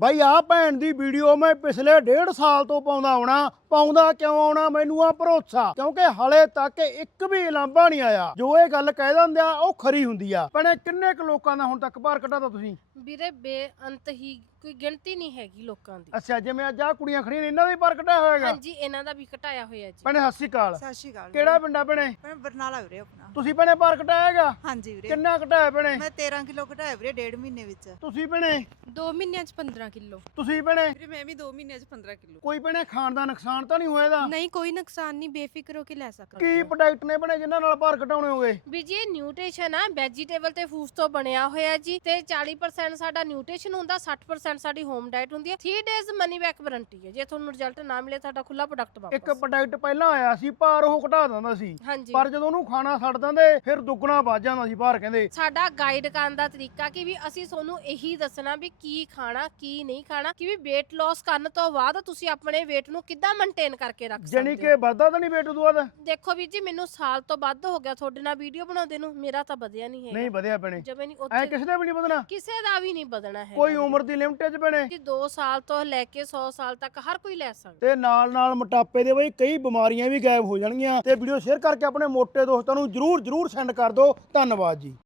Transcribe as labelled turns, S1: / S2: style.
S1: ਬਾਈ ਆ ਭੈਣ ਦੀ ਵੀਡੀਓ ਮੈਂ ਪਿਛਲੇ ਡੇਢ ਸਾਲ ਤੋਂ ਪਾਉਂਦਾ ਆਉਣਾ। ਪਾਉਂਦਾ ਕਿਉਂ ਆਉਣਾ ਮੈਨੂੰ ਆ ਭਰੋਸਾ? ਕਿਉਂਕਿ ਹਲੇ ਤੱਕ ਇੱਕ ਵੀ ਲਾਂਭਾ ਨਹੀਂ ਆਇਆ। ਜੋ ਇਹ ਗੱਲ ਕਹਿ ਦਿੰਦੇ ਆ ਉਹ ਖਰੀ ਹੁੰਦੀ ਆ। ਭੈਣੇ ਕਿੰਨੇ ਕੁ ਲੋਕਾਂ ਦਾ ਹੁਣ ਤੱਕ ਭਾਰ ਕੱਢਾਤਾ ਤੁਸੀਂ?
S2: ਵੀਰੇ ਬੇਅੰਤ ਹੀ ਕੋਈ ਗਿਣਤੀ ਨਹੀਂ ਹੈਗੀ ਲੋਕਾਂ ਦੀ।
S1: ਅੱਛਾ ਜਿਵੇਂ ਅੱਜ ਆ ਕੁੜੀਆਂ ਖੜੀਆਂ ਨੇ ਇਹਨਾਂ ਦਾ ਵੀ ਭਾਰ ਕੱਢਿਆ ਹੋਏਗਾ
S2: ਹਾਂਜੀ ਇਹਨਾਂ ਦਾ ਵੀ ਘਟਾਇਆ ਹੋਇਆ ਜੀ।
S1: ਭੈਣੇ ਸਤਿ ਸ਼੍ਰੀ ਅਕਾਲ।
S3: ਸਤਿ ਸ਼੍ਰੀ ਅਕਾਲ
S1: ਕਿਹੜਾ ਪਿੰਡਾ ਭੈਣੇ?
S3: ਮੈਂ ਬਰਨਾਲਾ ਵੀਰੇ ਆਪਣਾ।
S1: ਤੁਸੀਂ ਭੈਣੇ ਭਾਰ ਘਟਾਇਆ ਹੈਗਾ?
S3: ਹਾਂਜੀ ਵੀਰੇ।
S1: ਕਿੰਨਾ ਘਟਾਇਆ ਭੈਣੇ?
S3: ਮੈਂ 13 ਕਿਲੋ ਘਟਾਇਆ ਵੀਰੇ ਡੇਢ ਮਹੀਨੇ ਵਿੱਚ।
S1: ਤੁਸੀਂ ਭੈਣੇ?
S2: 2 ਮਹੀਨਿਆਂ 'ਚ 15 ਕਿਲੋ।
S1: ਤੁਸੀਂ ਭੈਣੇ?
S4: ਵੀਰੇ ਮੈਂ ਵੀ 2 ਮਹੀਨਿਆਂ 'ਚ 15 ਕਿਲੋ।
S1: ਕੋਈ ਭੈਣੇ ਖਾਣ ਦਾ ਨੁਕਸਾਨ ਤਾਂ ਨਹੀਂ ਹੋਏਦਾ
S2: ਨਹੀਂ ਕੋਈ ਨੁਕਸਾਨ ਨਹੀਂ ਬੇਫਿਕਰ ਹੋ ਕੇ ਲੈ ਸਕਦੇ
S1: ਕੀ ਪ੍ਰੋਡਕਟ ਨੇ ਭੈਣੇ ਜਿਨ੍ਹਾਂ ਨਾਲ ਭਾਰ ਘਟਾਉਣੇ ਹੋਗੇ?
S2: ਵੀ ਜੀ ਇਹ ਨਿਊਟ੍ਰੀਸ਼ਨ ਆ ਵੈਜੀਟੇਬਲ ਤੇ ਫੂਡਸ ਤੋਂ ਬਣਿਆ ਹੋਇਆ ਜੀ ਤੇ 40% ਸਾਡਾ ਨਿਊਟ੍ਰੀਸ਼ਨ ਹੁੰਦਾ 60% ਸਾਡੀ ਹੋਮ ਡਾਈਟ ਹੁੰਦੀ ਹੈ 3 ਡੇਜ਼ ਮਨੀ ਬੈਕ ਵਾਰੰਟੀ ਹੈ ਜੇ ਤੁਹਾਨੂੰ ਰਿਜ਼ਲਟ ਨਾ ਮਿਲੇ ਤੁਹਾਡਾ ਖੁੱਲਾ ਪ੍ਰੋਡਕਟ
S1: ਇੱਕ
S2: ਵਾਪਸ
S1: ਪ੍ਰੋਡਕਟ ਪਹਿਲਾਂ ਆਇਆ ਸੀ ਭਾਰ ਉਹ ਘਟਾ ਦਿੰਦਾ ਸੀ।
S2: ਹਾਂਜੀ।
S1: ਪਰ ਜਦੋਂ ਉਹਨੂੰ ਖਾਣਾ ਛੱਡ ਦਿੰਦੇ ਫਿਰ ਦੁੱਗਣਾ ਵੱਧ ਜਾਂਦਾ ਸੀ ਭਾਰ ਕਹਿੰਦੇ।
S2: ਸਾਡਾ ਗਾਈਡ ਕਰਨ ਦਾ ਤਰੀਕਾ ਕਿ ਵੀ ਅਸੀਂ ਤੁਹਾਨੂੰ ਇਹੀ ਦੱਸਣਾ ਵੀ ਕੀ ਖਾਣਾ ਕੀ ਨਹੀਂ ਖਾਣਾ ਕਿ ਵੀ weight loss ਕਰਨ ਤੋਂ ਬਾਅਦ ਤੁਸੀਂ ਆਪਣੇ weight ਨੂੰ ਕਿੱਦਾਂ ਮੇਨਟੇਨ ਕਰਕੇ ਰੱਖ ਸਕਦੇ
S1: ਕਿ
S2: ਹੋ।
S1: ਵੱਧਦਾ ਤਾਂ ਨਹੀਂ ਵੇਟ ਉਦੋਂ ਬਾਅਦ
S2: ਦੇਖੋ ਵੀ ਜੀ ਮੈਨੂੰ ਸਾਲ ਤੋਂ ਵੱਧ ਹੋ ਗਿਆ ਤੁਹਾਡੇ ਨਾਲ ਵੀਡੀਓ ਬਣਾਉਂਦੇ ਨੂੰ। ਮੇਰਾ ਤਾਂ ਵਧਿਆ ਨਹੀਂ
S1: ਨਹੀਂ
S2: ਹੈ
S1: ਵਧਿਆ ਭੈਣੇ।
S2: ਜਮੇ ਨਹੀਂ
S1: ਐ
S2: ਉੱਥੇ
S1: ਕਿਸੇ ਦਾ ਵੀ ਨਹੀਂ ਵਧਣਾ।
S2: ਕਿਸੇ ਦਾ ਵੀ ਨਹੀਂ ਵਧਣਾ ਹੈ
S1: ਕੋਈ ਉਮਰ ਦੀ ਲਿਮਟ ਚ ਭੈਣੇ?
S2: ਜੀ 2 ਸਾਲ ਤੋਂ ਲੈ ਕੇ 100 ਸਾਲ ਤੱਕ ਹਰ ਕੋਈ ਲੈ ਸਕਦਾ।
S1: ਤੇ ਨਾਲ ਨਾਲ ਮੋਟਾਪੇ ਦੇ ਬਈ ਕਈ ਬਿਮਾਰੀਆਂ ਵੀ ਗਾਇਬ ਹੋ ਜਾਣਗੀਆਂ। ਤੇ ਵੀਡੀਓ ਸ਼ੇਅਰ ਕਰਕੇ ਆਪਣੇ ਮੋਟੇ ਦੋਸਤਾਂ ਨੂੰ ਜਰੂਰ ਜਰੂਰ ਸੈਂਡ ਕਰ ਦਿਓ। ਧੰਨਵਾਦ ਜੀ।